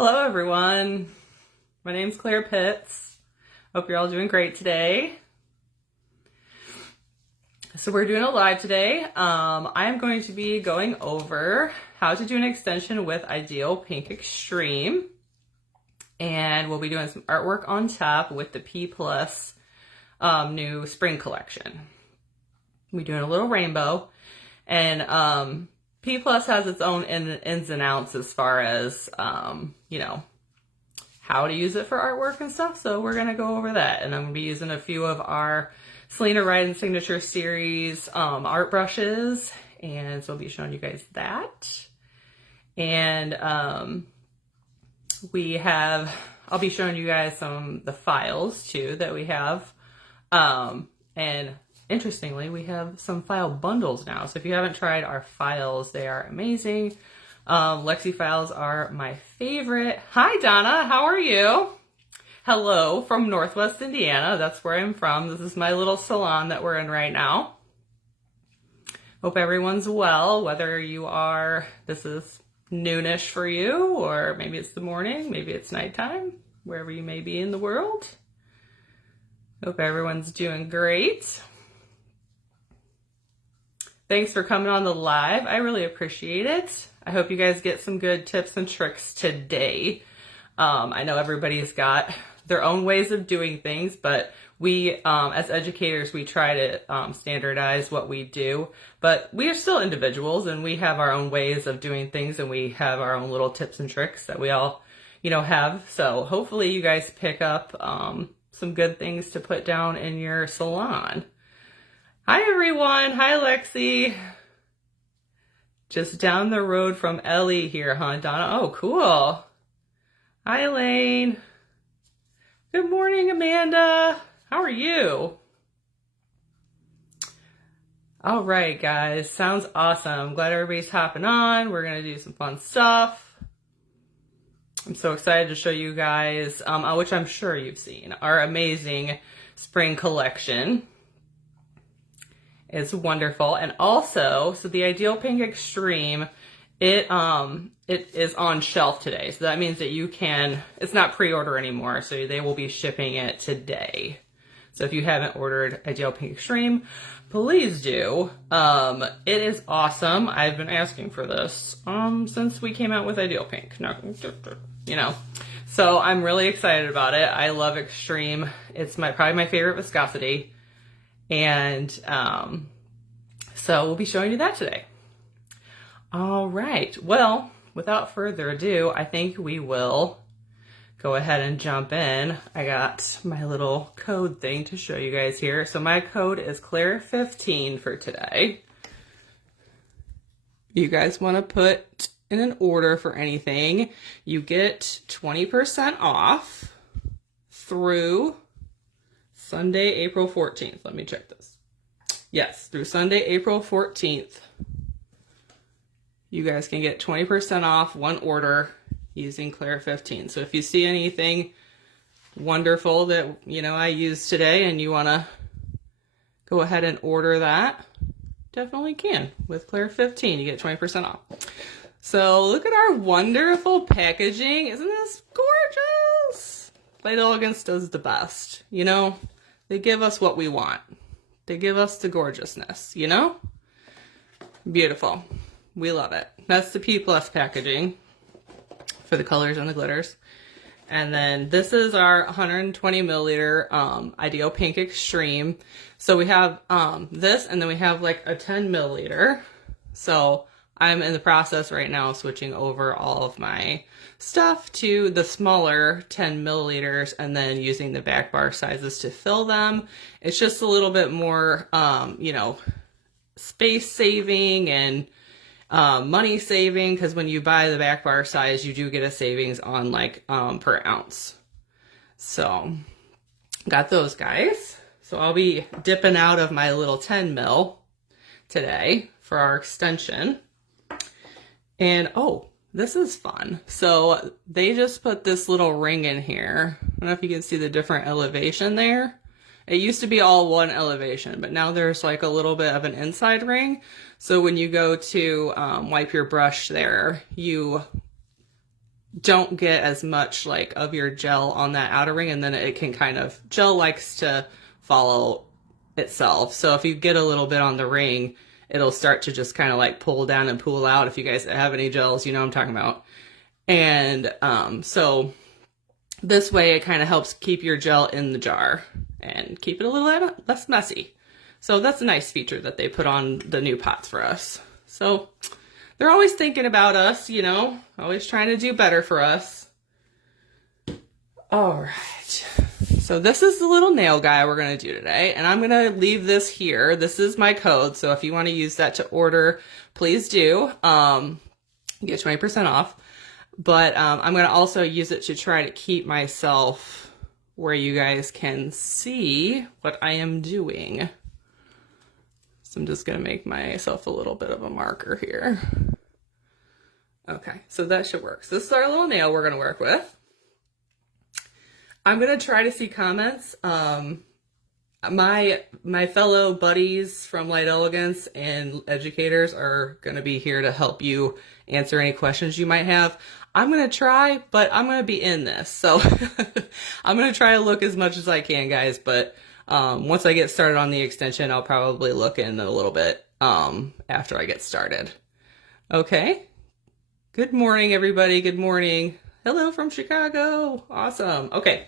Hello everyone, my name's Claire Pitts. Hope you're all doing great today. So we're doing a live today. I am going to be going over how to do an extension with Ideal Pink Extreme. And we'll be doing some artwork on top with the P Plus new spring collection. We're doing a little rainbow, and P Plus has its own ins and outs as far as, you know, how to use it for artwork and stuff. So we're going to go over that. And I'm going to be using a few of our Selena Ride Signature Series art brushes. And so I'll be showing you guys that. And I'll be showing you guys some of the files too that we have. And interestingly, we have some file bundles now. So if you haven't tried our files, they are amazing. Lexy files are my favorite. Hi, Donna. How are you? Hello from Northwest Indiana. That's where I'm from. This is my little salon that we're in right now. Hope everyone's well, whether you are, this is noonish for you, or maybe it's the morning, maybe it's nighttime, wherever you may be in the world. Hope everyone's doing great. Thanks for coming on the live. I really appreciate it. I hope you guys get some good tips and tricks today. I know everybody's got their own ways of doing things, but we, as educators, we try to standardize what we do, but we are still individuals and we have our own ways of doing things, and we have our own little tips and tricks that we all, you know, have. So hopefully you guys pick up some good things to put down in your salon. Hi everyone, hi Lexy. Just down the road from Ellie here, huh, Donna? Oh, cool. Hi, Lane. Good morning, Amanda. How are you? All right, guys. Sounds awesome. I'm glad everybody's hopping on. We're going to do some fun stuff. I'm so excited to show you guys, which I'm sure you've seen, our amazing spring collection. It's wonderful. And also, so the Ideal Pink Extreme, it is on shelf today. So that means that you can, it's not pre-order anymore. So they will be shipping it today. So if you haven't ordered Ideal Pink Extreme, please do. It is awesome. I've been asking for this since we came out with Ideal Pink. No, you know. So I'm really excited about it. I love Extreme. It's probably my favorite viscosity. And so we'll be showing you that today. All right. Well, without further ado, I think we will go ahead and jump in. I got my little code thing to show you guys here. So my code is Claire15 for today. You guys want to put in an order for anything, you get 20% off through Sunday, April 14th. Let me check this. Yes, through Sunday, April 14th. You guys can get 20% off one order using Claire15. So if you see anything wonderful that, you know, I used today and you want to go ahead and order that, definitely can. With Claire15, you get 20% off. So look at our wonderful packaging. Isn't this gorgeous? Light Elegance does the best, you know? They give us what we want. They give us the gorgeousness, you know? Beautiful. We love it. That's the P Plus packaging for the colors and the glitters. And then this is our 120 milliliter Ideal Pink Extreme. So we have this, and then we have like a 10 milliliter. So I'm in the process right now of switching over all of my stuff to the smaller 10 milliliters and then using the back bar sizes to fill them. It's just a little bit more, you know, space saving and money saving, because when you buy the back bar size, you do get a savings on like per ounce. So got those guys. So I'll be dipping out of my little 10 mil today for our extension. And oh, this is fun. So they just put this little ring in here. I don't know if you can see the different elevation there. It used to be all one elevation, but now there's like a little bit of an inside ring. So when you go to wipe your brush there, you don't get as much like of your gel on that outer ring, and then it can kind of, gel likes to follow itself. So if you get a little bit on the ring, it'll start to just kind of like pull down and pool out. If you guys have any gels, you know what I'm talking about. And so this way it kind of helps keep your gel in the jar and keep it a little less messy. So that's a nice feature that they put on the new pots for us. So they're always thinking about us, you know, always trying to do better for us. All right. So this is the little nail guy we're going to do today, and I'm going to leave this here. This is my code, so if you want to use that to order, please do. Get 20% off. But I'm going to also use it to try to keep myself where you guys can see what I am doing. So I'm just going to make myself a little bit of a marker here. Okay, so that should work. So this is our little nail we're going to work with. I'm going to try to see comments. My fellow buddies from Light Elegance and educators are going to be here to help you answer any questions you might have. I'm going to try, but I'm going to be in this. So I'm going to try to look as much as I can, guys. But once I get started on the extension, I'll probably look in a little bit after I get started. Okay. Good morning, everybody. Good morning. Hello from Chicago. Awesome. Okay.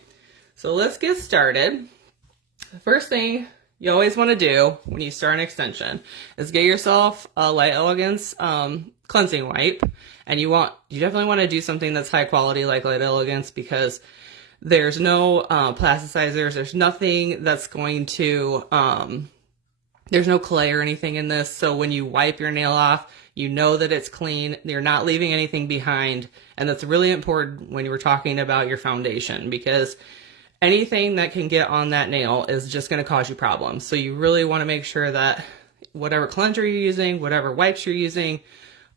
So let's get started. The first thing you always want to do when you start an extension is get yourself a Light Elegance cleansing wipe, and you definitely want to do something that's high quality like Light Elegance, because there's no plasticizers, there's nothing that's going to there's no clay or anything in this, so when you wipe your nail off, you know that it's clean, you're not leaving anything behind. And that's really important when you were talking about your foundation, because anything that can get on that nail is just going to cause you problems. So you really want to make sure that whatever cleanser you're using, whatever wipes you're using,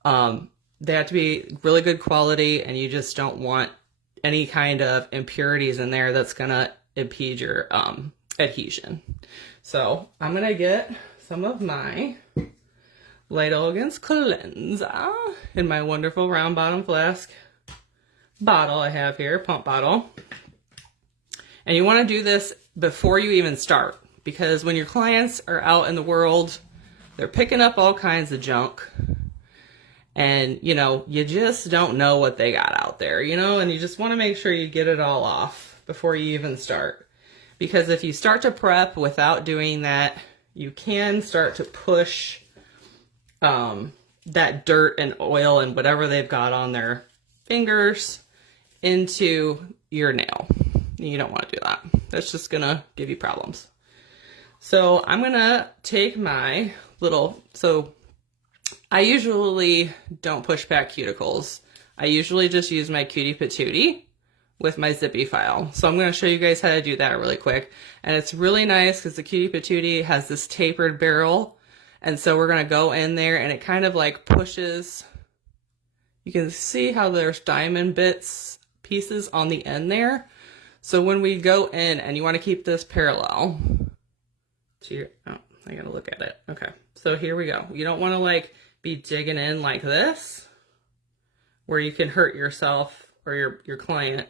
they have to be really good quality, and you just don't want any kind of impurities in there that's going to impede your adhesion. So I'm going to get some of my Light Elegance cleanser in my wonderful round bottom flask bottle I have here, pump bottle. And you want to do this before you even start, because when your clients are out in the world, they're picking up all kinds of junk, and you know, you just don't know what they got out there, you know, and you just want to make sure you get it all off before you even start. Because if you start to prep without doing that, you can start to push that dirt and oil and whatever they've got on their fingers into your nail. You don't want to do that. That's just gonna give you problems. So I'm gonna take my so I usually don't push back cuticles. I usually just use my cutie patootie with my zippy file. So I'm gonna show you guys how to do that really quick. And it's really nice because the cutie patootie has this tapered barrel. And so we're gonna go in there, and it kind of like pushes. You can see how there's diamond pieces on the end there. So when we go in, and you want to keep this parallel to your, oh, I gotta look at it. Okay, so here we go. You don't want to like be digging in like this, where you can hurt yourself or your client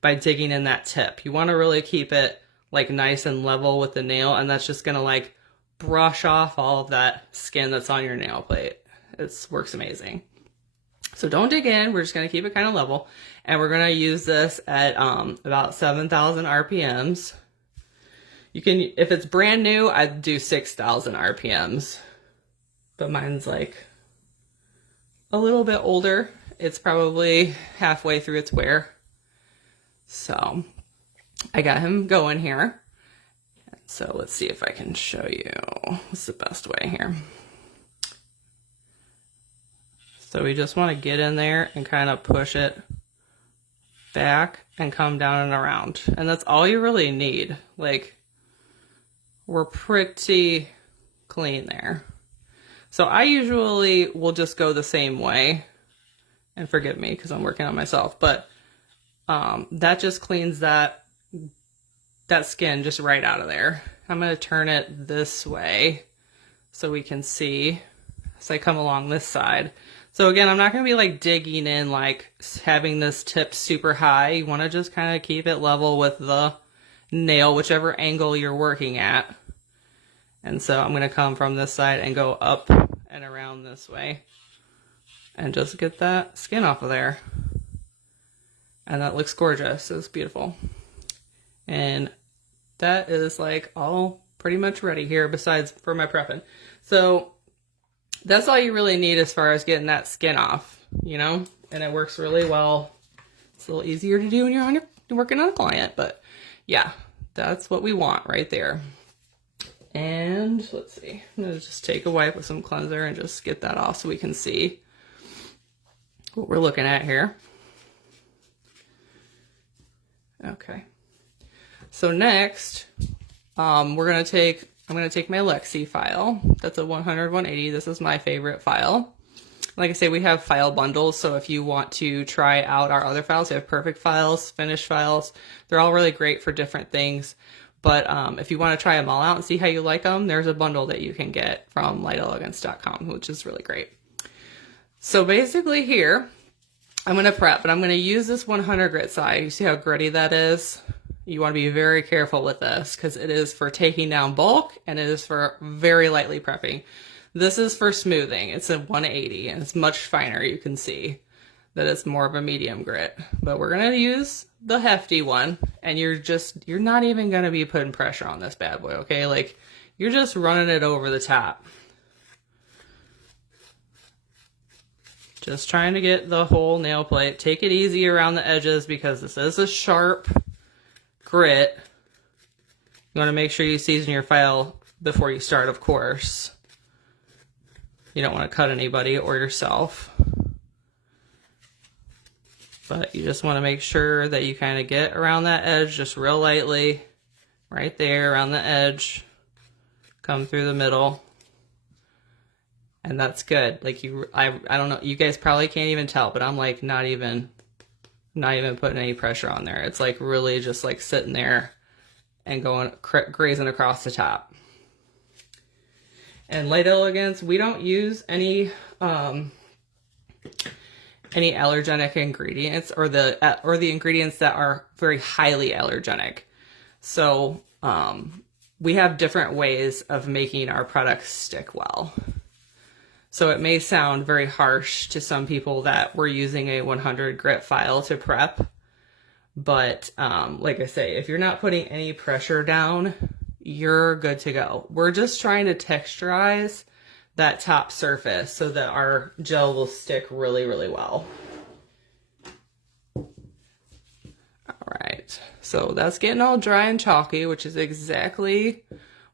by digging in that tip. You want to really keep it like nice and level with the nail, and that's just gonna like brush off all of that skin that's on your nail plate. It works amazing. So don't dig in, we're just gonna keep it kind of level. And we're gonna use this at about 7,000 RPMs. You can, if it's brand new, I'd do 6,000 RPMs. But mine's like a little bit older. It's probably halfway through its wear. So I got him going here. So let's see if I can show you what's the best way here. So we just want to get in there and kind of push it back and come down and around. And that's all you really need. Like, we're pretty clean there. So I usually will just go the same way. And forgive me because I'm working on myself. But that just cleans that skin just right out of there. I'm going to turn it this way so we can see as I come along this side. So again, I'm not going to be like digging in, like having this tip super high. You want to just kind of keep it level with the nail, whichever angle you're working at. And so I'm going to come from this side and go up and around this way and just get that skin off of there. And that looks gorgeous. It's beautiful. And that is like all pretty much ready here besides for my prepping. So that's all you really need as far as getting that skin off, you know, and it works really well. It's a little easier to do when you're working on a client, but yeah, that's what we want right there. And let's see, I'm gonna just take a wipe with some cleanser and just get that off so we can see what we're looking at here. Okay. So next, I'm gonna take my Lexy file. That's a 100-180. This is my favorite file. Like I say, we have file bundles, so if you want to try out our other files, we have perfect files, finished files. They're all really great for different things. But if you want to try them all out and see how you like them, there's a bundle that you can get from lightelegance.com, which is really great. So basically here, I'm going to prep, but I'm going to use this 100 grit side. You see how gritty that is? You want to be very careful with this because it is for taking down bulk and it is for very lightly prepping. This is for smoothing. It's a 180 and it's much finer. You can see that it's more of a medium grit, but we're going to use the hefty one, and you're not even going to be putting pressure on this bad boy. Okay. Like you're just running it over the top. Just trying to get the whole nail plate. Take it easy around the edges because this is a sharp grit. You want to make sure you season your file before you start, of course. You don't want to cut anybody or yourself. But you just want to make sure that you kind of get around that edge just real lightly. Right there around the edge. Come through the middle. And that's good. Like I don't know, you guys probably can't even tell, but I'm like not even putting any pressure on there. It's like really just like sitting there and going grazing across the top. And Light Elegance, we don't use any allergenic ingredients or the ingredients that are very highly allergenic. So we have different ways of making our products stick well. So it may sound very harsh to some people that we're using a 100 grit file to prep. But like I say, if you're not putting any pressure down, you're good to go. We're just trying to texturize that top surface so that our gel will stick really, really well. All right, so that's getting all dry and chalky, which is exactly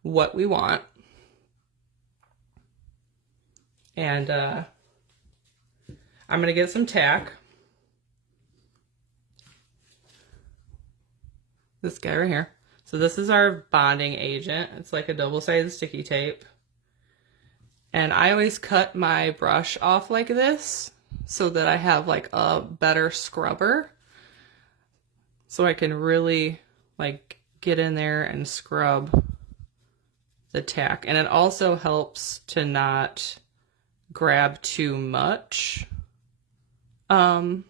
what we want. And I'm going to get some tack. This guy right here. So this is our bonding agent. It's like a double-sided sticky tape. And I always cut my brush off like this so that I have like a better scrubber. So I can really like get in there and scrub the tack. And it also helps to not grab too much of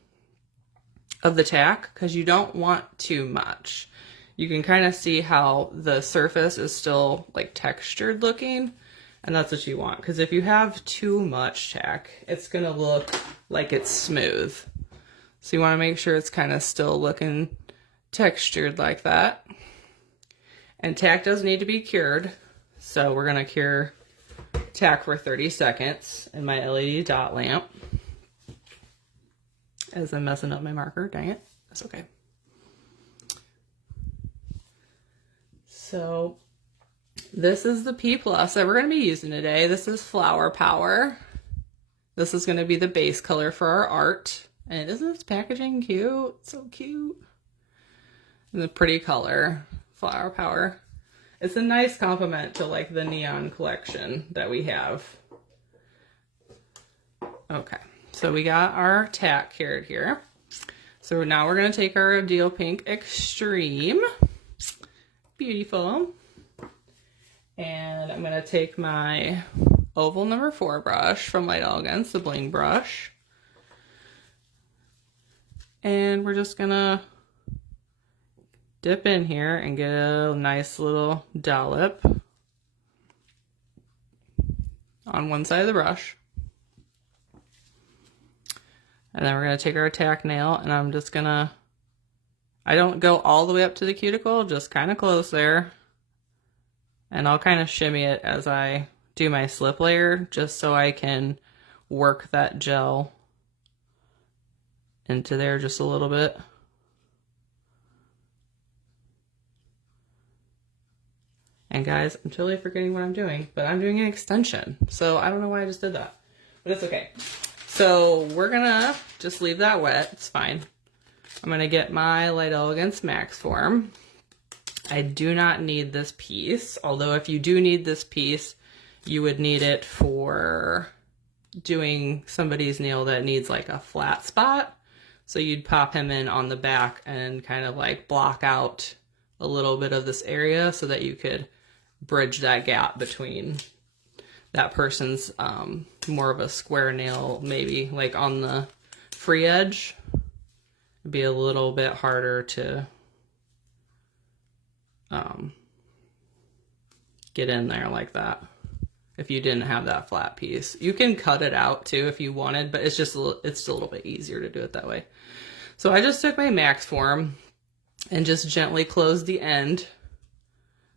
the tack because you don't want too much. You can kind of see how the surface is still like textured looking, and that's what you want, because if you have too much tack, it's gonna look like it's smooth. So you want to make sure it's kind of still looking textured like that. And tack does need to be cured, so we're gonna cure tack for 30 seconds in my LED dot lamp. As I'm messing up my marker, dang it, that's okay. So this is the P+ that we're going to be using today. This is Flower Power. This is going to be the base color for our art. And isn't this packaging cute? So cute. And the pretty color, Flower Power. It's a nice complement to like the neon collection that we have. Okay, so we got our tack cured here. So now we're going to take our Deal Pink Extreme. Beautiful. And I'm going to take my oval number 4 brush from Light Elegance, the bling brush. And we're just gonna dip in here and get a nice little dollop on one side of the brush. And then we're gonna take our tack nail, and I'm just gonna, I don't go all the way up to the cuticle, just kind of close there. And I'll kind of shimmy it as I do my slip layer, just so I can work that gel into there just a little bit. And guys, I'm totally forgetting what I'm doing, but I'm doing an extension. So I don't know why I just did that, but it's okay. So we're gonna just leave that wet, it's fine. I'm gonna get my Light Elegance MAXForm. I do not need this piece, although if you do need this piece, you would need it for doing somebody's nail that needs like a flat spot. So you'd pop him in on the back and kind of like block out a little bit of this area so that you could bridge that gap between that person's more of a square nail, maybe like on the free edge. It'd be a little bit harder to get in there like that if you didn't have that flat piece. You can cut it out too if you wanted, but it's just it's a little bit easier to do it that way. So I just took my MAXForm and just gently closed the end.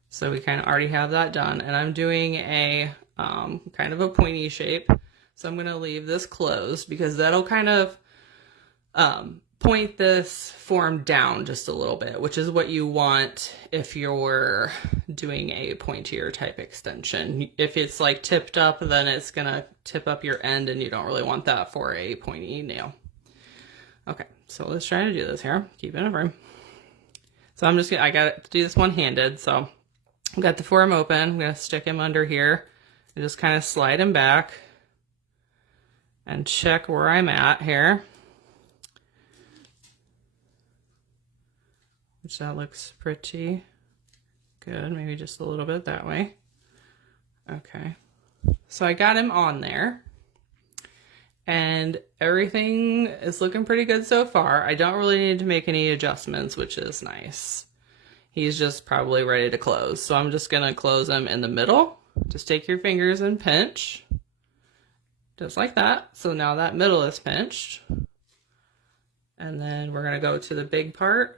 So we kind of already have that done, and I'm doing a kind of a pointy shape. So I'm going to leave this closed because that'll kind of point this form down just a little bit, which is what you want if you're doing a pointier type extension. If it's like tipped up, then it's going to tip up your end, and you don't really want that for a pointy nail. Okay, so let's try to do this here. Keep it in a frame. So I'm just gonna, I got to do this one-handed. So I've got the form open. I'm going to stick him under here and just kind of slide him back and check where I'm at here. Which that looks pretty good. Maybe just a little bit that way. Okay. So I got him on there. And everything is looking pretty good so far. I don't really need to make any adjustments, which is nice. He's just probably ready to close. So I'm just gonna close him in the middle. Just take your fingers and pinch. Just like that. So now that middle is pinched. And then we're gonna go to the big part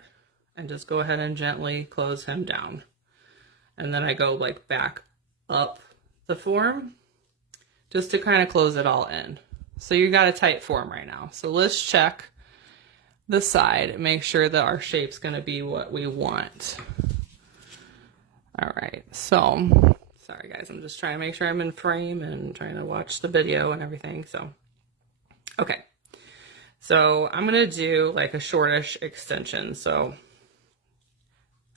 and just go ahead and gently close him down. And then I go like back up the form just to kind of close it all in. So you got a tight form right now. So let's check the side, make sure that our shape's gonna be what we want. All right, so, sorry guys, I'm just trying to make sure I'm in frame and trying to watch the video and everything, so. Okay, so I'm gonna do like a shortish extension, so,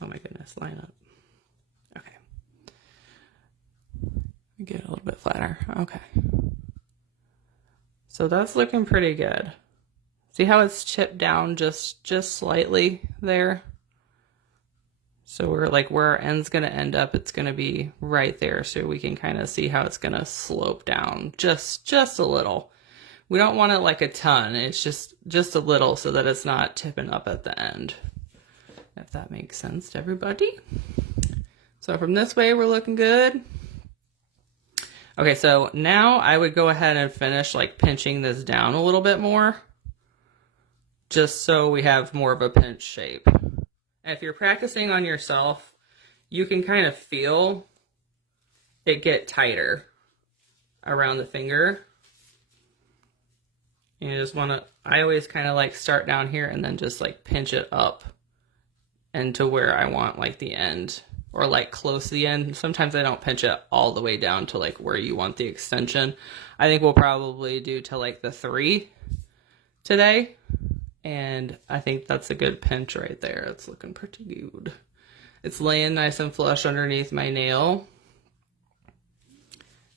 oh my goodness, line up. Okay, get it a little bit flatter, okay. So that's looking pretty good. See how it's chipped down just slightly there? So we're like where our end's gonna end up, it's gonna be right there, so we can kind of see how it's gonna slope down just a little. We don't want it like a ton, it's just a little so that it's not tipping up at the end. If that makes sense to everybody. So from this way, we're looking good. Okay, so now I would go ahead and finish like pinching this down a little bit more, just so we have more of a pinch shape. And if you're practicing on yourself, you can kind of feel it get tighter around the finger. You just want to, I always kind of like start down here and then just like pinch it up into where I want like the end, or like close to the end. Sometimes I don't pinch it all the way down to like where you want the extension. I think we'll probably do to like the 3 today. And I think that's a good pinch right there. It's looking pretty good. It's laying nice and flush underneath my nail.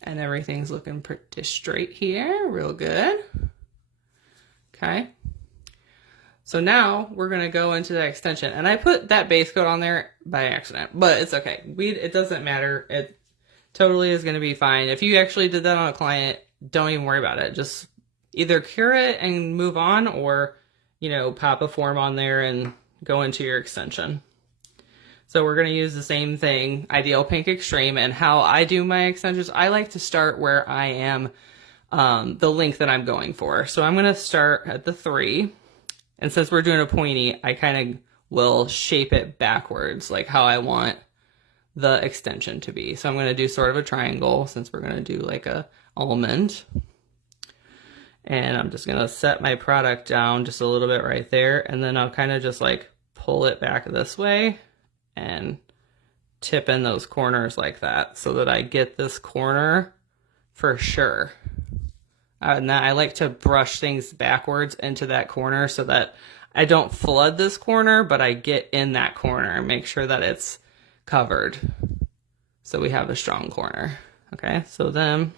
And everything's looking pretty straight here. Real good. Okay. So now we're going to go into the extension. And I put that base coat on there by accident, but it's okay. It doesn't matter. totally is going to be fine. If you actually did that on a client, don't even worry about it. Just either cure it and move on, or, you know, pop a form on there and go into your extension. So we're going to use the same thing, Ideal Pink Extreme, and how I do my extensions, I like to start where I am, the length that I'm going for. So I'm going to start at the 3, and since we're doing a pointy, I kind of will shape it backwards, like how I want the extension to be. So I'm going to do sort of a triangle, since we're going to do like a almond. And I'm just going to set my product down just a little bit right there, and then I'll kind of just like pull it back this way and tip in those corners like that, so that I get this corner for sure. And then I like to brush things backwards into that corner so that I don't flood this corner, but I get in that corner and make sure that it's covered, so we have a strong corner. Okay, so then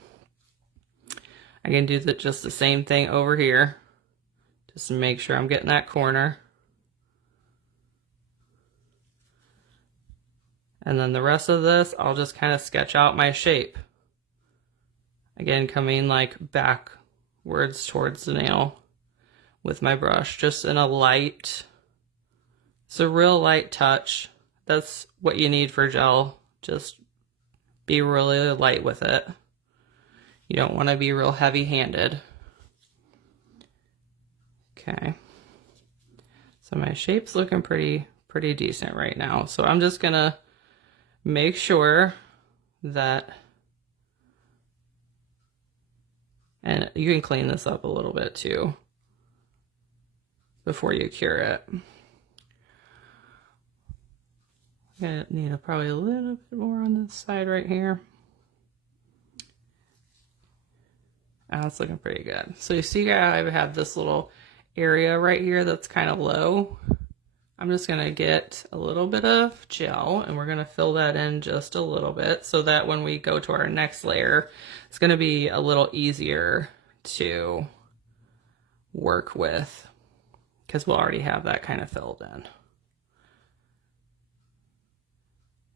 I can do just the same thing over here, just to make sure I'm getting that corner. And then the rest of this, I'll just kind of sketch out my shape. Again, coming like backwards towards the nail with my brush, just in a light, it's a real light touch. That's what you need for gel. Just be really light with it. You don't want to be real heavy-handed. Okay. So my shape's looking pretty decent right now. So I'm just gonna make sure that, and you can clean this up a little bit too before you cure it. I need probably a little bit more on this side right here. Oh, it's looking pretty good. So you see how I have this little area right here that's kind of low. I'm just going to get a little bit of gel, and we're going to fill that in just a little bit, so that when we go to our next layer, it's going to be a little easier to work with, because we'll already have that kind of filled in.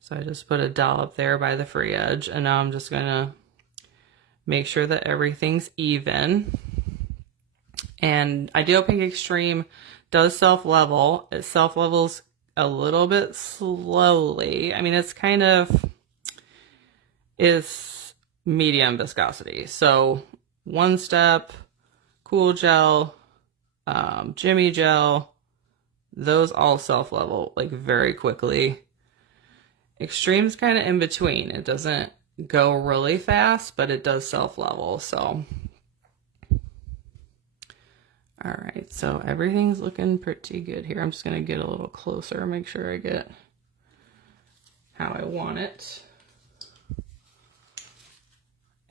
So I just put a dollop there by the free edge, and now I'm just going to make sure that everything's even. And Ideal Pink Extreme does self-level. It self-levels a little bit slowly. I mean, it's kind of is medium viscosity. So one step, cool gel, Jimmy gel, those all self-level like very quickly. Extreme's kind of in between. It doesn't go really fast, but it does self-level. So all right, so everything's looking pretty good here. I'm just gonna get a little closer, make sure I get how I want it.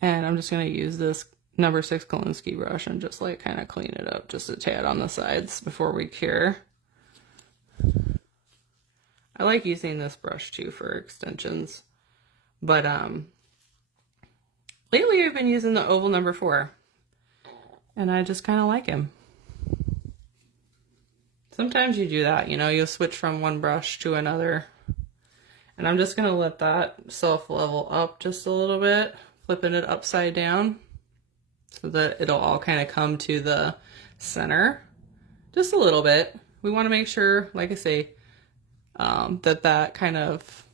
And I'm just gonna use this number 6 Kolinsky brush and just like kind of clean it up just a tad on the sides before we cure. I like using this brush too for extensions, but lately I've been using the oval number 4, and I just kind of like him. Sometimes you do that, you know, you'll switch from one brush to another. And I'm just going to let that self-level up just a little bit, flipping it upside down so that it'll all kind of come to the center just a little bit. We want to make sure, like I say, that kind of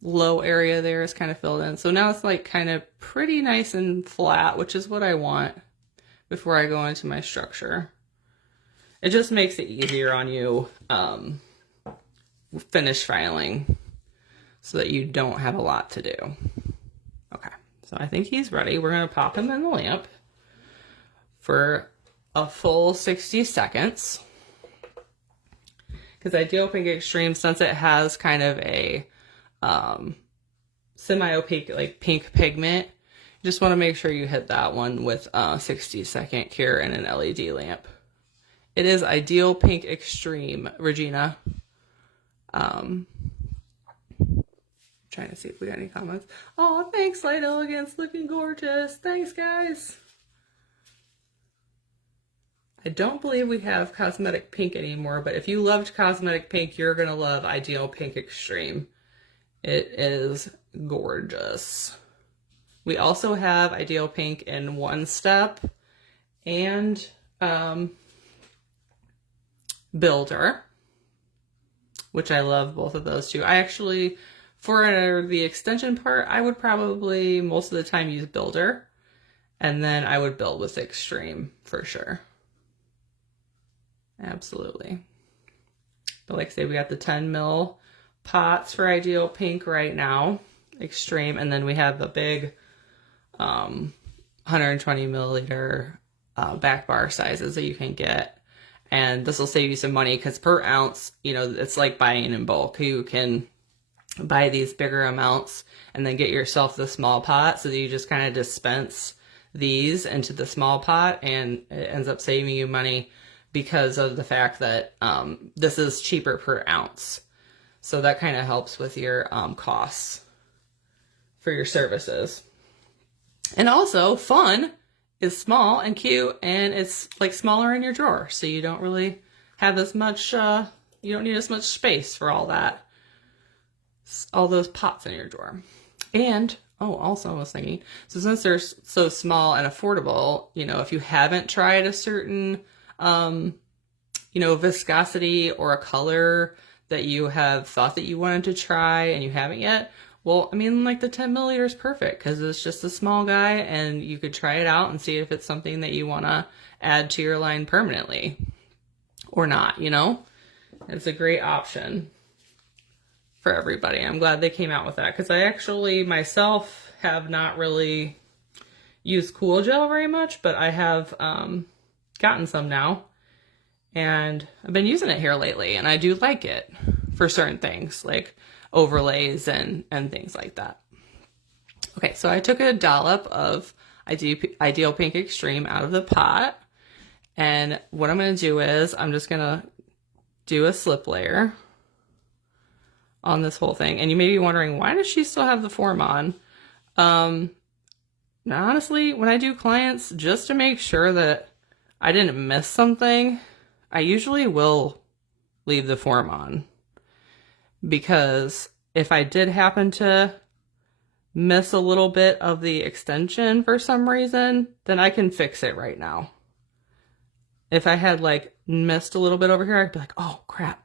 low area there is kind of filled in. So now it's like kind of pretty nice and flat, which is what I want before I go into my structure. It just makes it easier on you finish filing so that you don't have a lot to do. Okay, so I think he's ready. We're going to pop him in the lamp for a full 60 seconds. Because Ideal Pink Extreme, since it has kind of a semi-opaque, like pink pigment, you just want to make sure you hit that one with a 60-second cure and an LED lamp. It is Ideal Pink Extreme, Regina. Trying to see if we got any comments. Oh, thanks, Light Elegance. Looking gorgeous. Thanks, guys. I don't believe we have Cosmetic Pink anymore, but if you loved Cosmetic Pink, you're going to love Ideal Pink Extreme. It is gorgeous. We also have Ideal Pink in One Step and Builder, which I love both of those too. I actually, for the extension part, I would probably most of the time use Builder, and then I would build with Extreme for sure. Absolutely. But like I say, we got the 10 mil pots for Ideal Pink right now, Extreme, and then we have the big 120 milliliter back bar sizes that you can get. And this will save you some money because per ounce, you know, it's like buying in bulk. You can buy these bigger amounts and then get yourself the small pot, so that you just kind of dispense these into the small pot, and it ends up saving you money because of the fact that this is cheaper per ounce. So that kind of helps with your costs for your services. And also, fun is small and cute, and it's like smaller in your drawer, so you don't really have as much, you don't need as much space for all that, all those pots in your drawer. And, oh, also I was thinking, so since they're so small and affordable, you know, if you haven't tried a certain, you know, viscosity or a color that you have thought that you wanted to try and you haven't yet, well, I mean, like the 10 milliliter is perfect because it's just a small guy, and you could try it out and see if it's something that you want to add to your line permanently or not, you know? It's a great option for everybody. I'm glad they came out with that because I actually myself have not really used Cool Gel very much, but I have gotten some now, and I've been using it here lately, and I do like it for certain things like overlays and things like that. Okay, so I took a dollop of Ideal Pink Extreme out of the pot, and what I'm going to do is I'm just going to do a slip layer on this whole thing. And you may be wondering, why does she still have the form on? Now, honestly, when I do clients, just to make sure that I didn't miss something, I usually will leave the form on. Because if I did happen to miss a little bit of the extension for some reason, then I can fix it right now. If I had like missed a little bit over here, I'd be like, oh crap.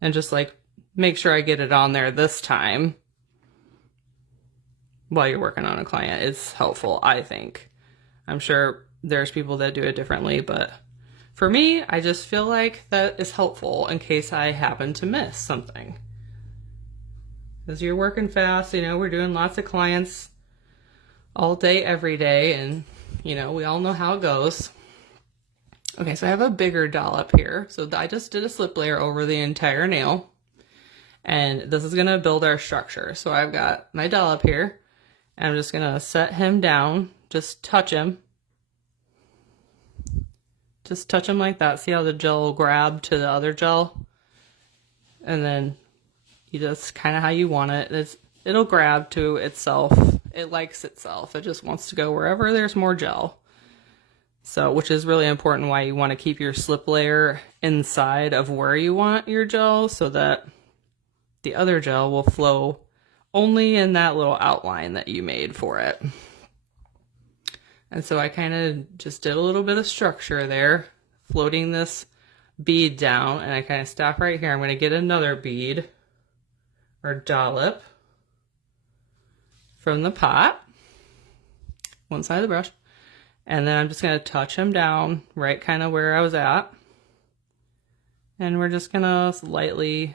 And just like make sure I get it on there this time while you're working on a client. It's helpful, I think. I'm sure there's people that do it differently, but for me, I just feel like that is helpful in case I happen to miss something. Because you're working fast, you know, we're doing lots of clients all day, every day, and, you know, we all know how it goes. Okay, so I have a bigger dollop here. So I just did a slip layer over the entire nail, and this is going to build our structure. So I've got my dollop here, and I'm just going to set him down, just touch him. Just touch him like that. See how the gel will grab to the other gel? And then you just kind of how you want it. It'll grab to itself. It likes itself. It just wants to go wherever there's more gel. So, which is really important, why you want to keep your slip layer inside of where you want your gel, so that the other gel will flow only in that little outline that you made for it. And so I kind of just did a little bit of structure there, floating this bead down, and I kind of stop right here. I'm going to get another bead or dollop from the pot, one side of the brush, and then I'm just going to touch him down right kind of where I was at, and we're just going to lightly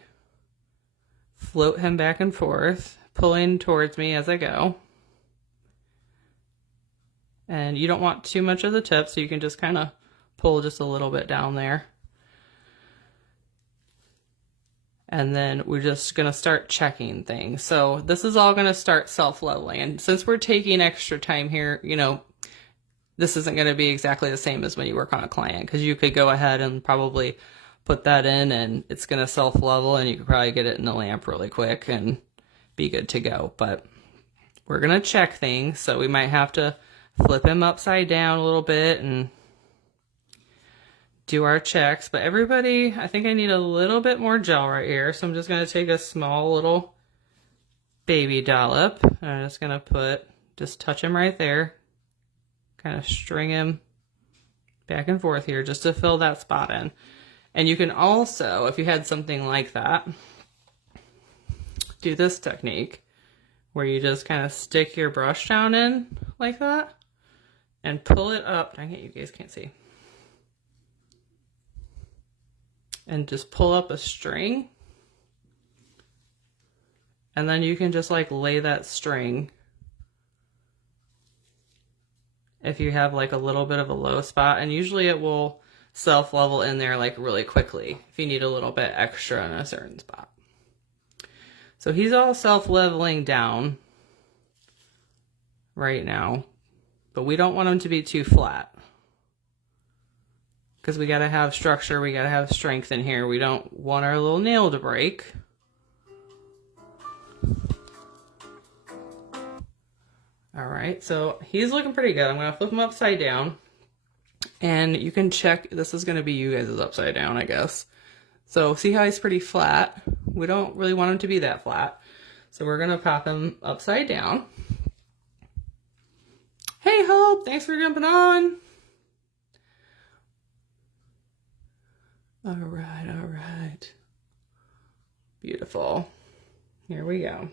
float him back and forth, pulling towards me as I go. And you don't want too much of the tip, so you can just kind of pull just a little bit down there. And then we're just going to start checking things. So this is all going to start self-leveling. And since we're taking extra time here, you know, this isn't going to be exactly the same as when you work on a client, because you could go ahead and probably put that in and it's going to self-level, and you could probably get it in the lamp really quick and be good to go. But we're going to check things, so we might have to flip him upside down a little bit and do our checks. But everybody, I think I need a little bit more gel right here, so I'm just going to take a small little baby dollop, and I'm just going to put just touch him right there. Kind of string him back and forth here just to fill that spot in. And you can also, if you had something like that, do this technique where you just kind of stick your brush down in like that and pull it up. Dang it, you guys can't see. And just pull up a string. And then you can just like lay that string if you have like a little bit of a low spot, and usually it will self-level in there like really quickly if you need a little bit extra in a certain spot. So he's all self-leveling down right now, but we don't want him to be too flat because we got to have structure, we got to have strength in here. We don't want our little nail to break. All right, so he's looking pretty good. I'm gonna flip him upside down, and you can check, this is gonna be you guys' upside down, I guess. So see how he's pretty flat? We don't really want him to be that flat. So we're gonna pop him upside down. Hey Hope, thanks for jumping on. All right. Beautiful. Here we go.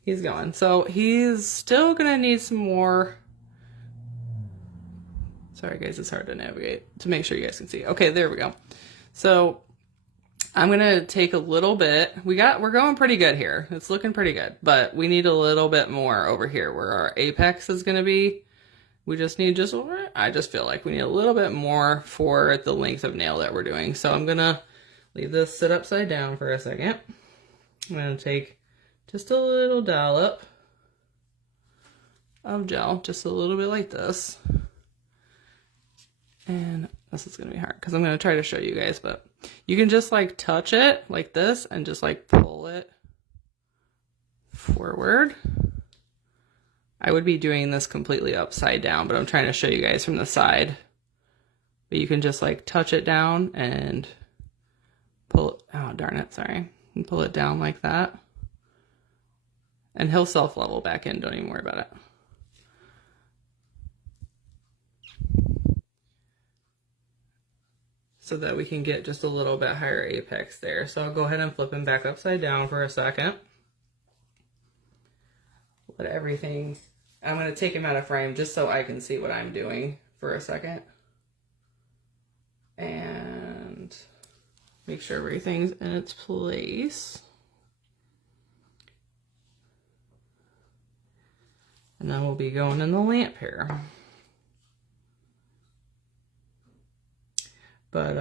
He's going. So he's still gonna need some more. Sorry guys, it's hard to navigate to make sure you guys can see. Okay, there we go. So I'm gonna take a little bit. We're going pretty good here. It's looking pretty good, but we need a little bit more over here where our apex is gonna be. We just need I just feel like we need a little bit more for the length of nail that we're doing. So I'm gonna leave this sit upside down for a second. I'm gonna take just a little dollop of gel, just a little bit like this. And this is gonna be hard because I'm gonna try to show you guys, but you can just like touch it like this and just like pull it forward. I would be doing this completely upside down, but I'm trying to show you guys from the side. But you can just like touch it down and pull it, oh darn it, sorry. And pull it down like that. And he'll self-level back in, don't even worry about it. So that we can get just a little bit higher apex there. So I'll go ahead and flip him back upside down for a second. Let everything, I'm gonna take him out of frame just so I can see what I'm doing for a second. And make sure everything's in its place. And then we'll be going in the lamp here. But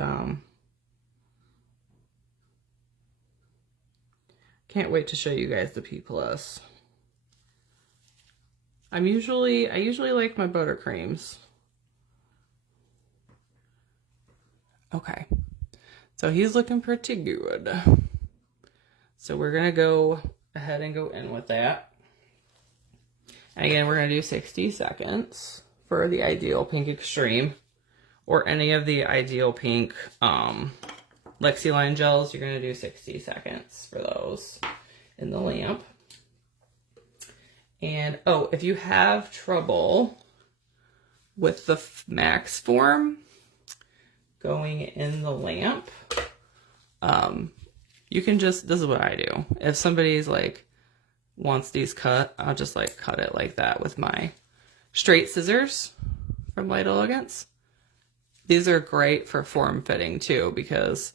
can't wait to show you guys the P+. I usually like my buttercreams. Okay. So he's looking pretty good. So we're gonna go ahead and go in with that. And again, we're going to do 60 seconds for the Ideal Pink Extreme, or any of the Ideal Pink Lexy line gels. You're going to do 60 seconds for those in the lamp. And, oh, if you have trouble with the MAXForm going in the lamp, you can just, this is what I do. If somebody's like, wants these cut, I'll just like cut it like that with my straight scissors from Light Elegance. These are great for form fitting too, because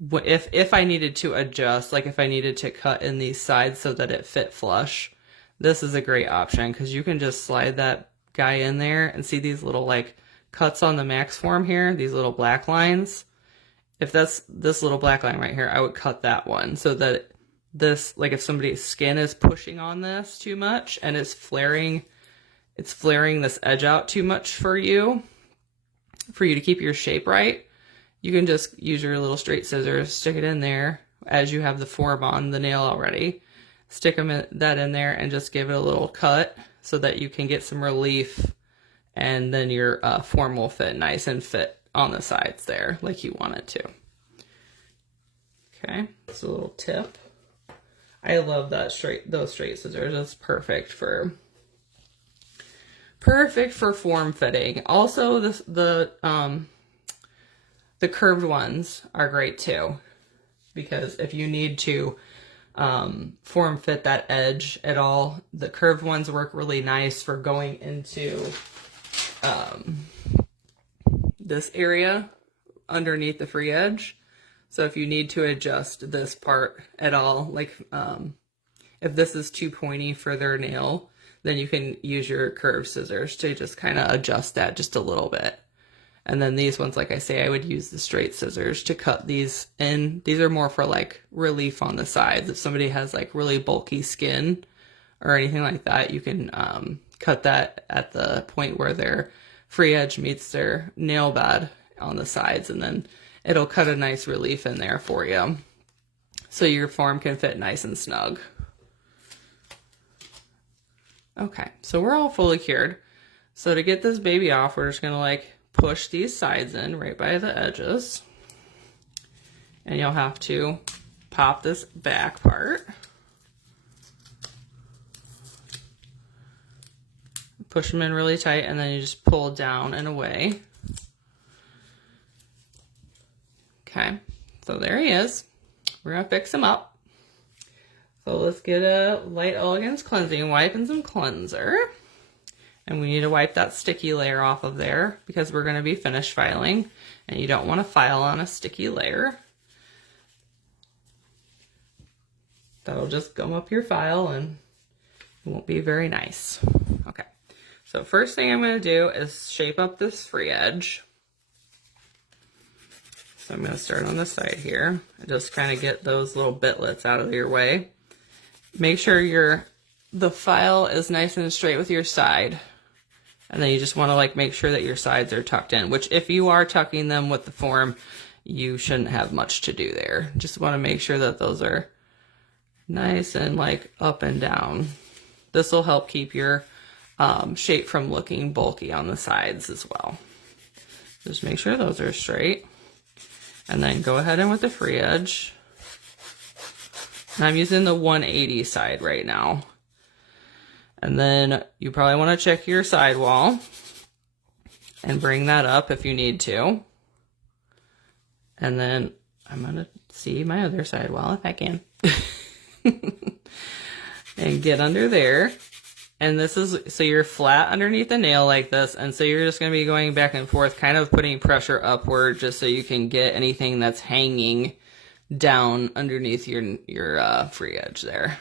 if I needed to adjust, like if I needed to cut in these sides so that it fit flush, this is a great option because you can just slide that guy in there and see these little like cuts on the MAXForm here, these little black lines. If that's this little black line right here, I would cut that one so that this, like if somebody's skin is pushing on this too much and it's flaring this edge out too much for you to keep your shape right, you can just use your little straight scissors, stick it in there as you have the form on the nail already, stick that in there and just give it a little cut so that you can get some relief, and then your form will fit nice and fit on the sides there like you want it to. Okay, it's a little tip. I love those straight scissors. It's perfect for Perfect for form fitting. Also, the curved ones are great too, because if you need to form fit that edge at all, the curved ones work really nice for going into this area underneath the free edge. So if you need to adjust this part at all, like if this is too pointy for their nail, then you can use your curved scissors to just kind of adjust that just a little bit. And then these ones, like I say, I would use the straight scissors to cut these in. These are more for like relief on the sides. If somebody has like really bulky skin or anything like that, you can cut that at the point where their free edge meets their nail bed on the sides, and then it'll cut a nice relief in there for you, so your form can fit nice and snug. Okay, so we're all fully cured. So to get this baby off, we're just gonna like push these sides in right by the edges, and you'll have to pop this back part, push them in really tight, and then you just pull down and away. Okay, so there he is. We're gonna fix him up. So let's get a Light Elegance cleansing wipe and some cleanser. And we need to wipe that sticky layer off of there because we're going to be finish filing, and you don't want to file on a sticky layer. That'll just gum up your file and it won't be very nice. Okay, so first thing I'm going to do is shape up this free edge. So I'm going to start on the side here and just kind of get those little bitlets out of your way. Make sure the file is nice and straight with your side. And then you just want to like make sure that your sides are tucked in, which if you are tucking them with the form, you shouldn't have much to do there. Just want to make sure that those are nice and like up and down. This will help keep your shape from looking bulky on the sides as well. Just make sure those are straight. And then go ahead and with the free edge. And I'm using the 180 side right now. And then you probably want to check your sidewall and bring that up if you need to. And then I'm going to see my other sidewall if I can. And get under there. And this is, so you're flat underneath the nail like this. And so you're just going to be going back and forth, kind of putting pressure upward just so you can get anything that's hanging down underneath your free edge there.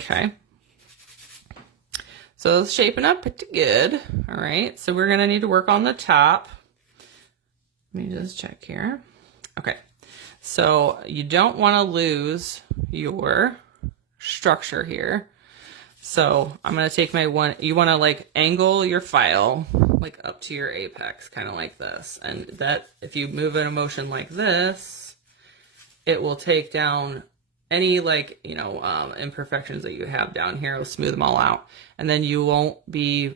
Okay. So it's shaping up pretty good. All right, so we're gonna need to work on the top. Let me just check here. Okay, so you don't wanna lose your structure here. So I'm gonna take my you wanna like angle your file like up to your apex, kind of like this. And that, if you move in a motion like this, it will take down any like, you know, imperfections that you have down here. It'll smooth them all out. And then you won't be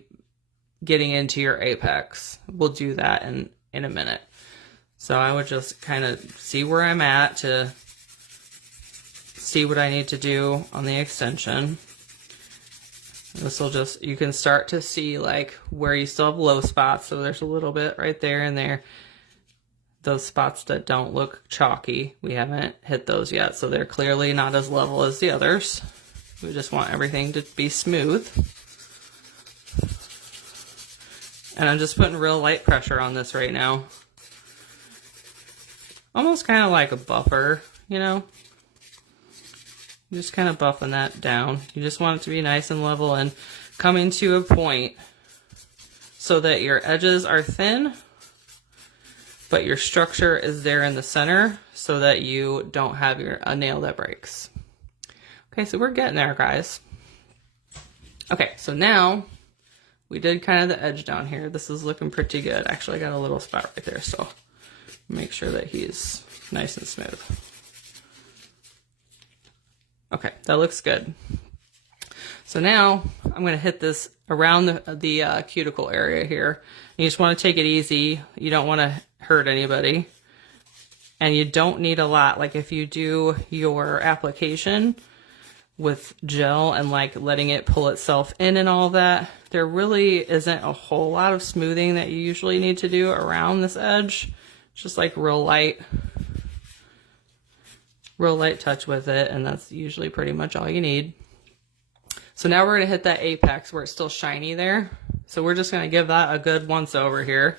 getting into your apex. We'll do that in a minute. So I would just kind of see where I'm at to see what I need to do on the extension. This will just, you can start to see like where you still have low spots. So there's a little bit right there and there. Those spots that don't look chalky, we haven't hit those yet. So they're clearly not as level as the others. We just want everything to be smooth. And I'm just putting real light pressure on this right now. Almost kind of like a buffer, you know? Just kind of buffing that down. You just want it to be nice and level and coming to a point so that your edges are thin, but your structure is there in the center so that you don't have a nail that breaks. Okay, so we're getting there, guys. Okay, so now we did kind of the edge down here. This is looking pretty good. Actually, I got a little spot right there, so make sure that he's nice and smooth. Okay, that looks good. So now I'm going to hit this around the cuticle area here. You just want to take it easy. You don't want to hurt anybody. And you don't need a lot. Like if you do your application, with gel and like letting it pull itself in and all that, there really isn't a whole lot of smoothing that you usually need to do around this edge. It's just like real light touch with it, and that's usually pretty much all you need. So now we're going to hit that apex where it's still shiny there. So we're just going to give that a good once over here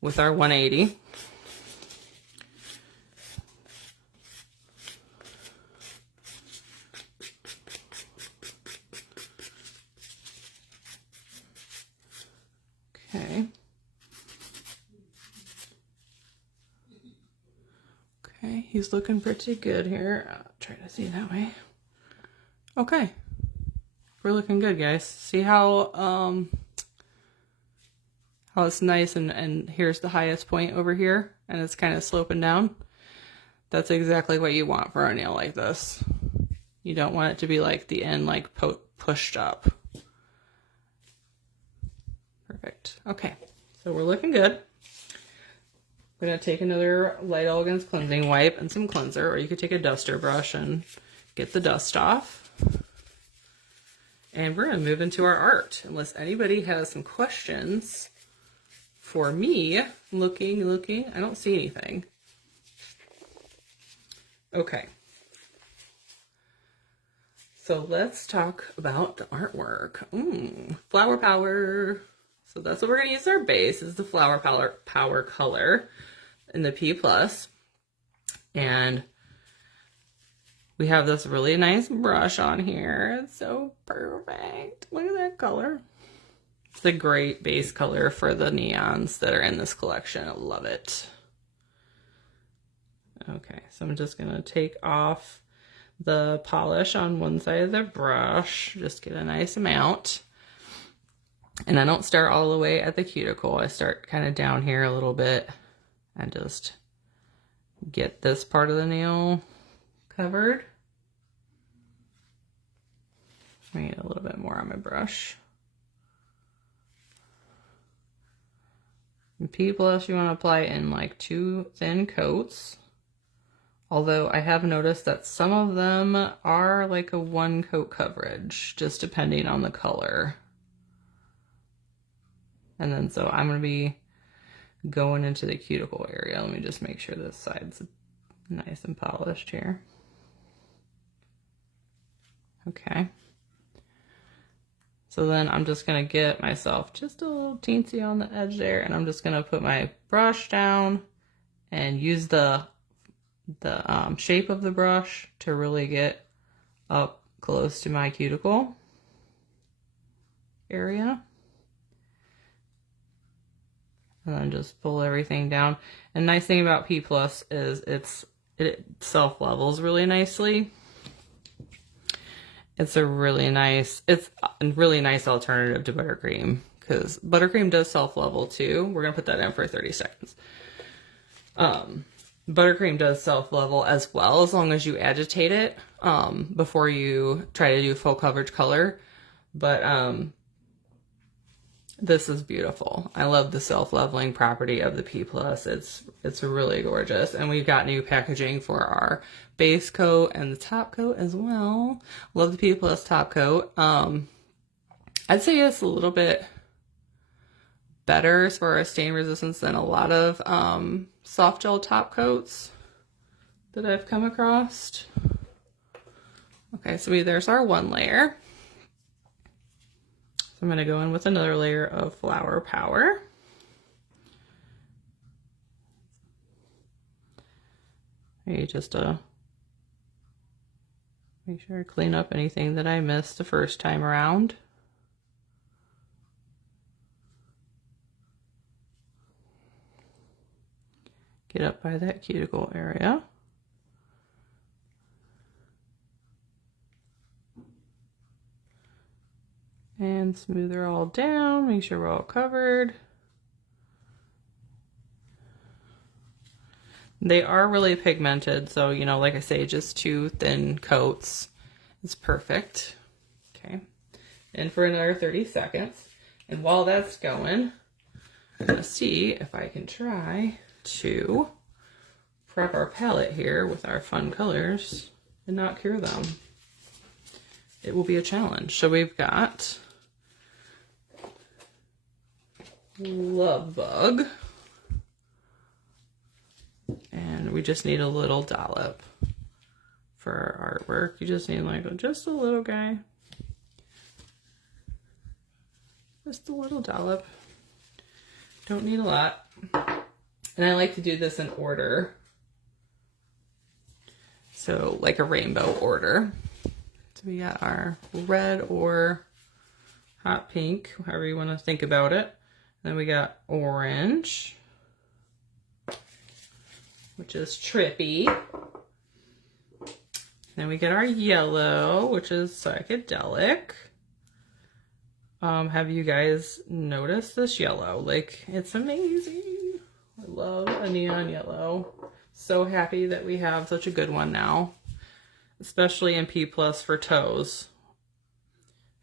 with our 180. Okay. Okay, he's looking pretty good here. I'll try to see that way. Okay. We're looking good, guys. See how it's nice and here's the highest point over here and it's kind of sloping down? That's exactly what you want for a nail like this. You don't want it to be like the end like pushed up. Perfect. Okay, so we're looking good. We're going to take another Light Elegance cleansing wipe and some cleanser, or you could take a duster brush and get the dust off. And we're going to move into our art, unless anybody has some questions for me. Looking, I don't see anything. Okay. So let's talk about the artwork. Flower Power. So that's what we're going to use as our base, is the Flower Power color in the P+. And we have this really nice brush on here. It's so perfect. Look at that color. It's a great base color for the neons that are in this collection. I love it. Okay, so I'm just going to take off the polish on one side of the brush. Just get a nice amount. And I don't start all the way at the cuticle. I start kind of down here a little bit and just get this part of the nail covered. I need a little bit more on my brush. And P+, you want to apply in like 2 thin coats. Although I have noticed that some of them are like a 1 coat coverage, just depending on the color. And then so I'm going to be going into the cuticle area. Let me just make sure this side's nice and polished here. Okay. So then I'm just going to get myself just a little teensy on the edge there, and I'm just going to put my brush down and use the shape of the brush to really get up close to my cuticle area. And then just pull everything down. And nice thing about P+ is it self-levels really nicely. It's a really nice alternative to buttercream, because buttercream does self-level too. We're gonna put that in for 30 seconds. Buttercream does self-level as well, as long as you agitate it before you try to do full coverage color. But this is beautiful. I love the self-leveling property of the P+. It's really gorgeous. And we've got new packaging for our base coat and the top coat as well. Love the P+ top coat. I'd say it's a little bit better as far as stain resistance than a lot of soft gel top coats that I've come across. Okay, so there's our one layer. So I'm going to go in with another layer of Flower Power. Maybe just make sure I clean up anything that I missed the first time around. Get up by that cuticle area. And smooth her all down, make sure we're all covered. They are really pigmented, so, you know, like I say, just 2 thin coats is perfect. Okay, and for another 30 seconds. And while that's going, I'm gonna see if I can try to prep our palette here with our fun colors and not cure them. it will be a challenge. So we've got Love Bug. And we just need a little dollop for our artwork. You just need like just a little guy. Just a little dollop. Don't need a lot. And I like to do this in order. So like a rainbow order. So we got our red or hot pink, however you want to think about it. Then we got orange, which is trippy. Then we get our yellow, which is psychedelic. Have you guys noticed this yellow? Like, it's amazing. I love a neon yellow. So happy that we have such a good one now, especially in P+ for toes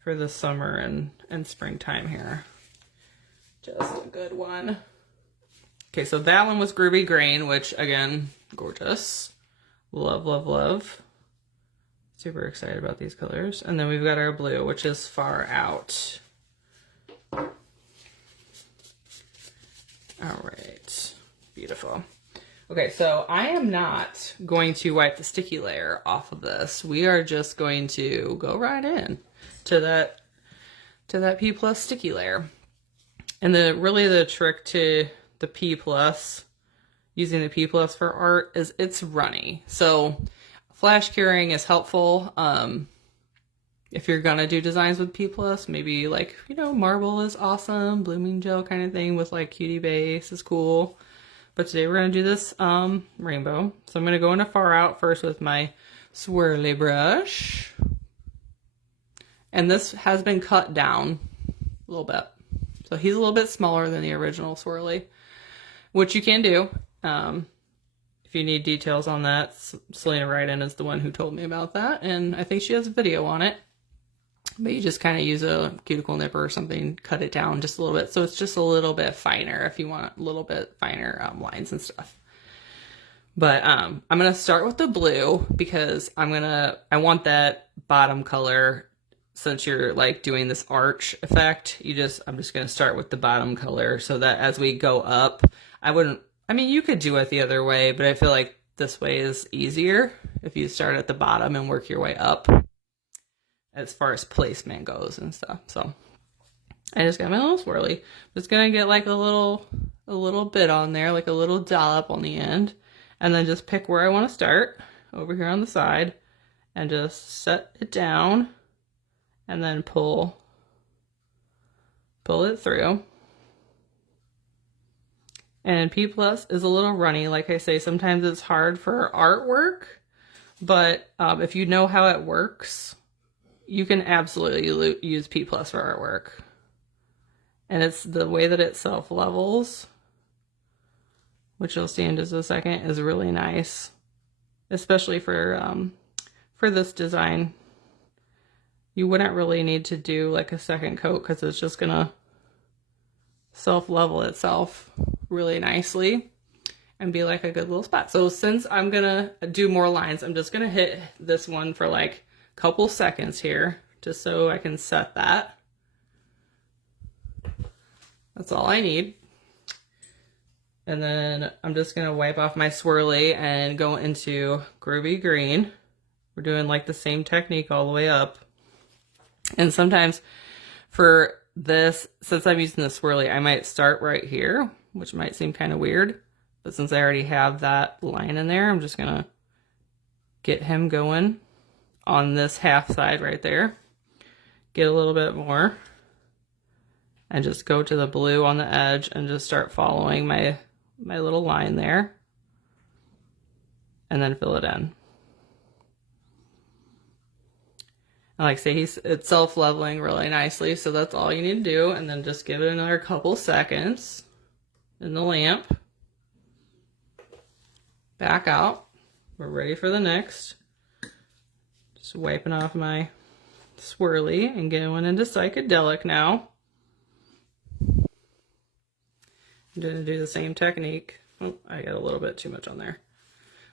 for the summer and springtime here. Just a good one. Okay, so that one was Groovy Green, which again, gorgeous. Love, love, love. Super excited about these colors. And then we've got our blue, which is Far Out. All right, beautiful. Okay, so I am not going to wipe the sticky layer off of this. We are just going to go right in to that P+ sticky layer. And really the trick to the P+, using the P+ for art, is it's runny. So flash curing is helpful. If you're gonna do designs with P+, maybe like, you know, marble is awesome, blooming gel kind of thing with like cutie base is cool. But today we're gonna do this rainbow. So I'm gonna go into Far Out first with my Swirly Brush. And this has been cut down a little bit. So he's a little bit smaller than the original Swirly, which you can do. If you need details on that, Selena Ryden is the one who told me about that, and I think she has a video on it. But you just kind of use a cuticle nipper or something, cut it down just a little bit, so it's just a little bit finer if you want a little bit finer lines and stuff. But I'm gonna start with the blue because I want that bottom color. Since you're like doing this arch effect, I'm just gonna start with the bottom color so that as we go up, I mean, you could do it the other way, but I feel like this way is easier if you start at the bottom and work your way up as far as placement goes and stuff. So I just got my little swirly. I'm just gonna get like a little bit on there, like a little dollop on the end, and then just pick where I want to start over here on the side and just set it down and then pull it through. And P+ is a little runny. Like I say, sometimes it's hard for artwork, but if you know how it works, you can absolutely use P+ for artwork. And it's the way that it self-levels, which you'll see in just a second, is really nice, especially for this design. You wouldn't really need to do like a second coat because it's just gonna self-level itself really nicely and be like a good little spot. So since I'm gonna do more lines, I'm just gonna hit this one for like a couple seconds here just so I can set that. That's all I need. And then I'm just gonna wipe off my swirly and go into Groovy Green. We're doing like the same technique all the way up. And sometimes for this, since I'm using the swirly, I might start right here, which might seem kind of weird. But since I already have that line in there, I'm just gonna get him going on this half side right there. Get a little bit more. And just go to the blue on the edge and just start following my little line there. And then fill it in. And like I say, it's self-leveling really nicely, so that's all you need to do. And then just give it another couple seconds in the lamp. Back out. We're ready for the next. Just wiping off my swirly and going into psychedelic now. I'm going to do the same technique. Oh, I got a little bit too much on there.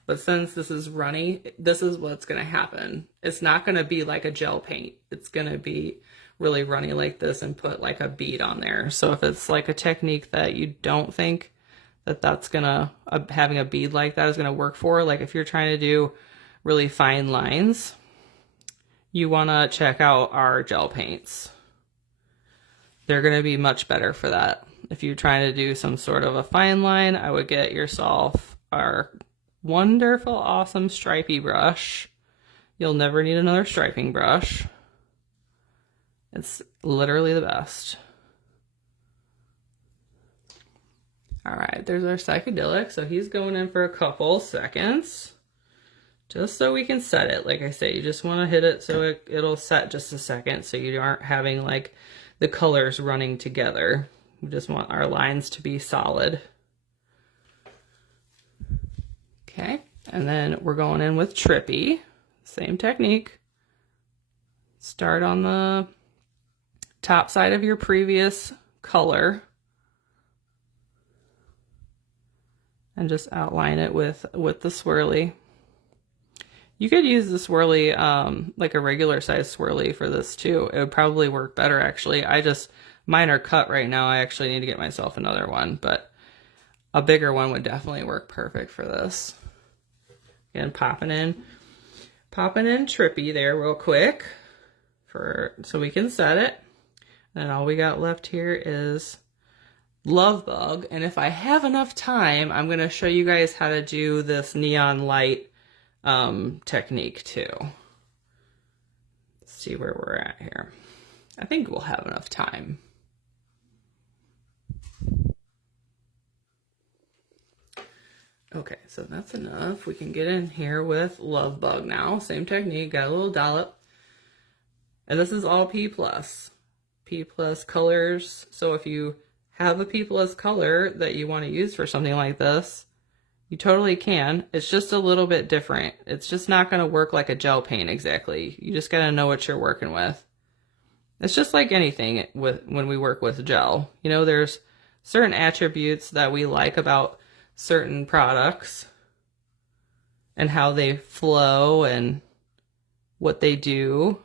But since this is runny, this is what's going to happen. It's not going to be like a gel paint. It's going to be really runny like this and put like a bead on there. So if it's like a technique that you don't think that that's going to, having a bead like that is going to work for, like if you're trying to do really fine lines, you want to check out our gel paints. They're going to be much better for that. If you're trying to do some sort of a fine line, I would get yourself our wonderful, awesome stripey brush. You'll never need another striping brush. It's literally the best. All right, there's our psychedelic. So he's going in for a couple seconds just so we can set it. Like I say, you just want to hit it so it'll set just a second so you aren't having like the colors running together. We just want our lines to be solid. Okay, and then we're going in with Trippy. Same technique. Start on the top side of your previous color and just outline it with the swirly. You could use the swirly, like a regular size swirly for this too. It would probably work better actually. Mine are cut right now. I actually need to get myself another one, but a bigger one would definitely work perfect for this. Again, popping in Trippy there real quick so we can set it. And all we got left here is Love Bug. And if I have enough time, I'm going to show you guys how to do this neon light technique too. Let's see where we're at here. I think we'll have enough time. Okay, so that's enough. We can get in here with Love Bug now. Same technique, got a little dollop. And this is all P+. P+ colors. So if you have a P+ color that you want to use for something like this, you totally can. It's just a little bit different. It's just not going to work like a gel paint exactly. You just got to know what you're working with. It's just like anything when we work with gel. You know, there's certain attributes that we like about certain products and how they flow and what they do.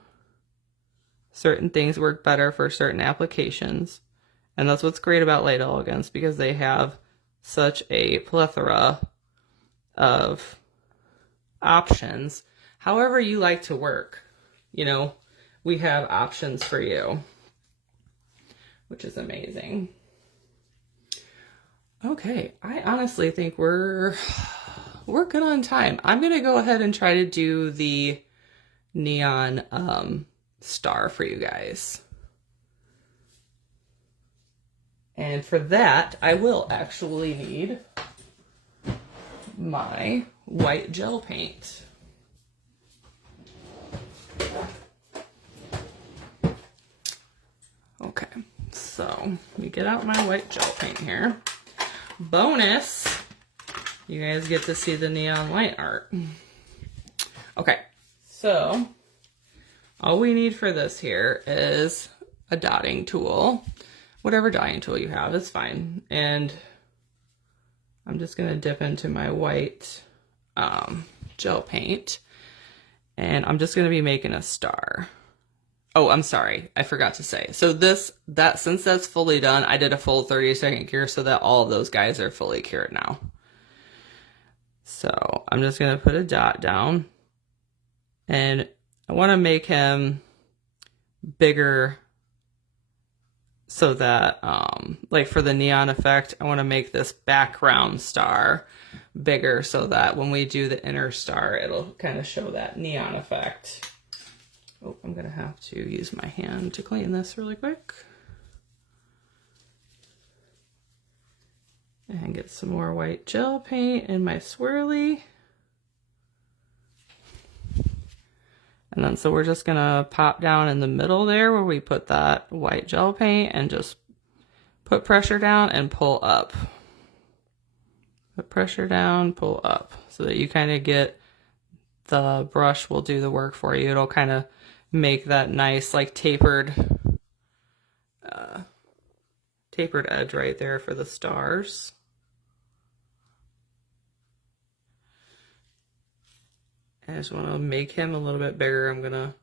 Certain things work better for certain applications. And that's what's great about Light Elegance, because they have such a plethora of options. However you like to work, you know, we have options for you, which is amazing. Okay, I honestly think we're good on time. I'm gonna go ahead and try to do the neon star for you guys. And for that, I will actually need my white gel paint. Okay, so let me get out my white gel paint here. Bonus, you guys get to see the neon light art. Okay, so all we need for this here is a dotting tool. Whatever dotting tool you have is fine. And I'm just going to dip into my white gel paint. And I'm just going to be making a star. Oh, I'm sorry. I forgot to say. So since that's fully done, I did a full 30-second cure so that all of those guys are fully cured now. So I'm just going to put a dot down. And I want to make him bigger so that, like for the neon effect, I want to make this background star bigger so that when we do the inner star, it'll kind of show that neon effect. Oh, I'm going to have to use my hand to clean this really quick. And get some more white gel paint in my swirly. And then so we're just going to pop down in the middle there where we put that white gel paint and just put pressure down and pull up. Put pressure down, pull up, so that you kind of get the brush will do the work for you. It'll kind of make that nice like tapered edge right there for the stars. I just want to make him a little bit bigger. I'm gonna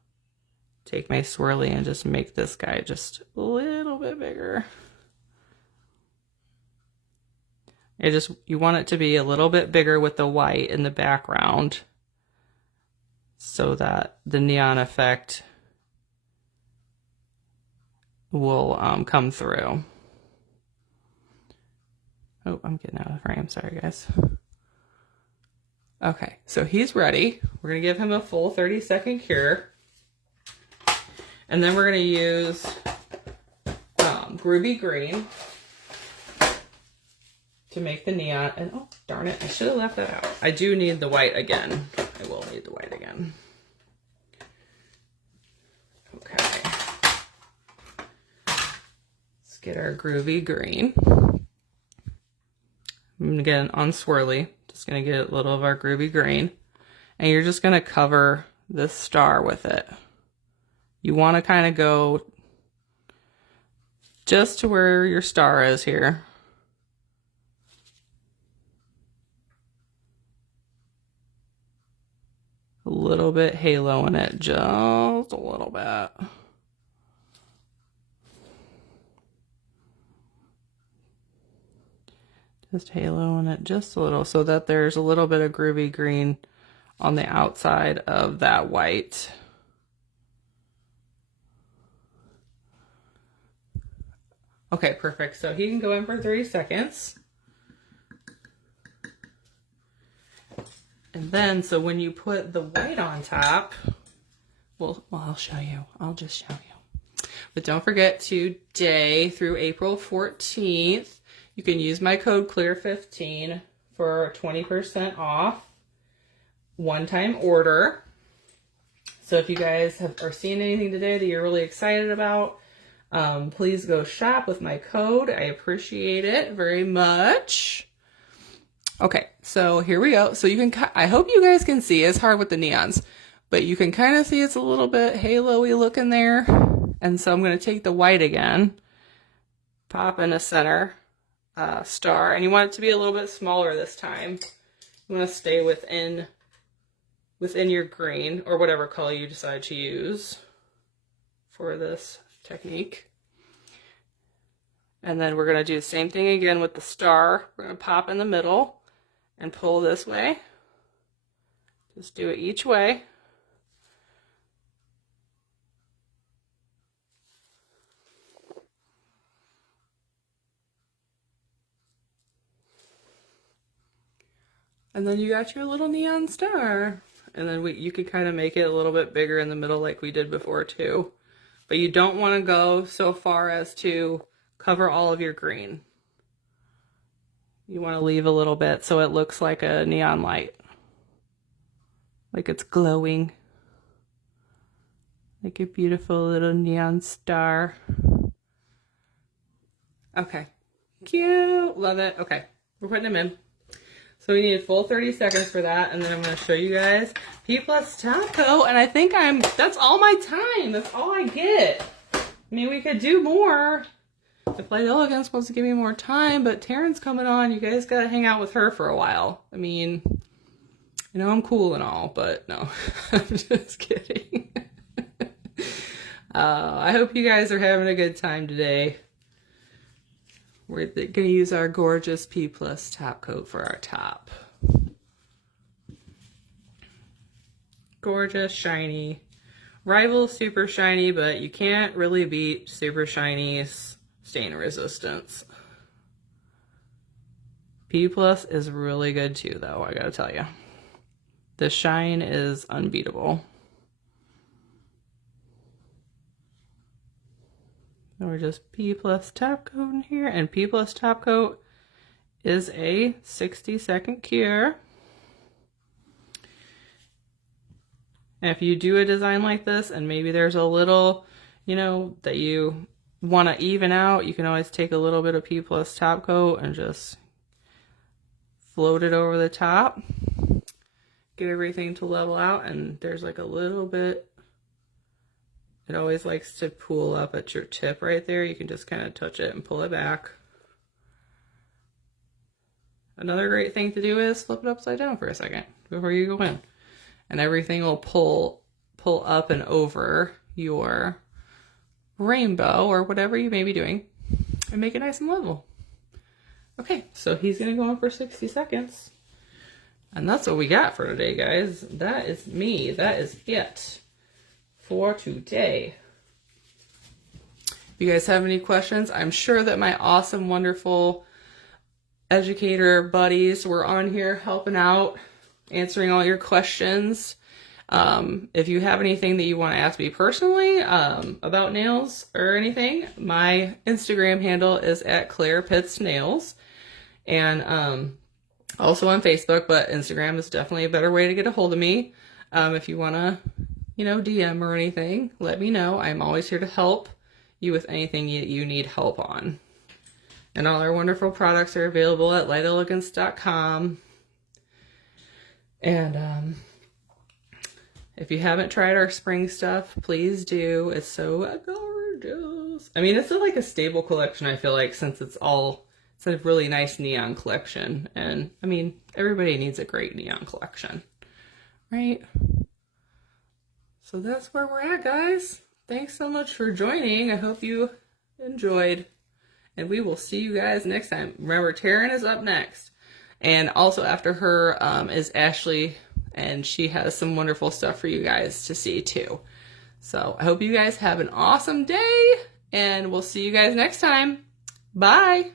take my swirly and just make this guy just a little bit bigger. You want it to be a little bit bigger with the white in the background so that the neon effect will come through. Oh, I'm getting out of frame. Sorry, guys. Okay, so he's ready. We're going to give him a full 30-second cure. And then we're going to use Groovy Green to make the neon. And oh, darn it, I should have left that out. I do need the white again. I will need the white again. Okay. Let's get our Groovy Green. I'm going to get on Swirly. Just going to get a little of our Groovy Green. And you're just going to cover this star with it. You want to kind of go just to where your star is here. A little bit halo in it, just a little bit. Just halo in it just a little so that there's a little bit of Groovy Green on the outside of that white. Okay, perfect. So he can go in for 30 seconds. And then, so when you put the white on top, well, I'll show you. I'll just show you. But don't forget, today through April 14th, you can use my code CLEAR15 for 20% off one-time order. So if you guys are seeing anything today that you're really excited about, please go shop with my code. I appreciate it very much. Okay, so here we go. So you can, I hope you guys can see, it's hard with the neons, but you can kind of see it's a little bit halo-y looking there. And so I'm going to take the white again, pop in a center star, and you want it to be a little bit smaller this time. You want to stay within your green or whatever color you decide to use for this technique. And then we're going to do the same thing again with the star. We're going to pop in the middle and pull this way. Just do it each way. And then you got your little neon star. And then you could kind of make it a little bit bigger in the middle like we did before too. But you don't want to go so far as to cover all of your green. You want to leave a little bit so it looks like a neon light. Like it's glowing. Like a beautiful little neon star. Okay. Cute. Love it. Okay. We're putting them in. So we need a full 30 seconds for that, and then I'm going to show you guys P+ top coat, and I think that's all my time. That's all I get. I mean, we could do more. The Play Elegant's supposed to give me more time, but Taryn's coming on. You guys got to hang out with her for a while. I mean, you know, I'm cool and all, but no, I'm just kidding. I hope you guys are having a good time today. We're going to use our gorgeous P+ top coat for our top. Gorgeous, shiny. Rival super shiny, but you can't really beat super shiny's stain resistance. P+ is really good too, though, I gotta tell you. The shine is unbeatable. And we're just P+ top coat in here, and P+ top coat is a 60-second cure. And if you do a design like this and maybe there's a little, you know, that you want to even out, you can always take a little bit of P+ top coat and just float it over the top. Get everything to level out, and there's like a little bit. It always likes to pool up at your tip right there. You can just kind of touch it and pull it back. Another great thing to do is flip it upside down for a second before you go in. and everything will pull up and over your rainbow or whatever you may be doing and make it nice and level. Okay, so he's gonna go on for 60 seconds. And that's what we got for today, guys. That is me. That is it for today. If you guys have any questions, I'm sure that my awesome, wonderful educator buddies were on here helping out, answering all your questions. If you have anything that you want to ask me personally about nails or anything, my Instagram handle is @ClairePittsNails, and also on Facebook, but Instagram is definitely a better way to get a hold of me. If you want to, DM or anything, let me know. I'm always here to help you with anything you need help on. And all our wonderful products are available at lightelegance.com. And if you haven't tried our spring stuff, please do. It's so gorgeous. I mean, it's like a stable collection, I feel like, since it's a really nice neon collection. And I mean, everybody needs a great neon collection, right? So that's where we're at, guys. Thanks so much for joining. I hope you enjoyed, and we will see you guys next time. Remember, Taryn is up next, and also after her is Ashley, and she has some wonderful stuff for you guys to see too. So I hope you guys have an awesome day, and we'll see you guys next time. Bye.